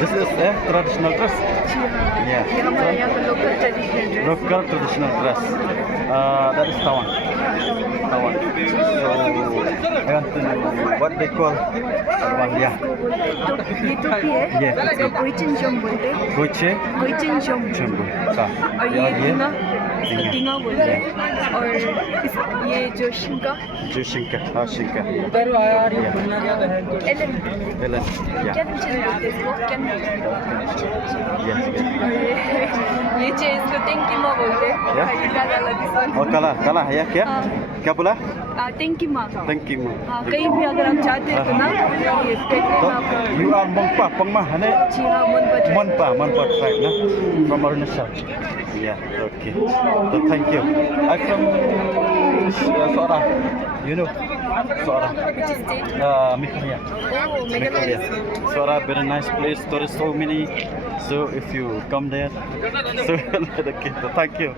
This is a traditional dress. ये हमारे यहाँ का local traditional dress Local traditional dress. That is Tawan. Tawan. So I want to know what they call yeah. तो ये टोपी है Yeah. इसको गोइचिनजोम बोलते हैं Goche गोइचिनजोम Chumbu. और ये दिंगा इसको दिंगा बोलते हैं और ये जो शिंका Jushinka. Shinka. Ellen Ellen. Yeah. क्या बोलते हैं इसको क्या Yes. और ये जो इसको टेंकीमा बोलते हैं Yeah. ये काला this one Oh kalah ya क्या? क्या बोला? टेंकीमा Thank you. हाँ कहीं भी अगर आप जाते हैं तो ना ये पेट्रोल So, में आपको you are Mongpa, Pongma, Hane? जी हाँ मन पर Monpa tribe, no? From Arunachal. Yeah, okay. So thank you. I'm from Sora. You know? Sora. Mikoya. Oh, Mikoya. Sora, very nice place. There is so many. So if you come there, so okay. So thank you.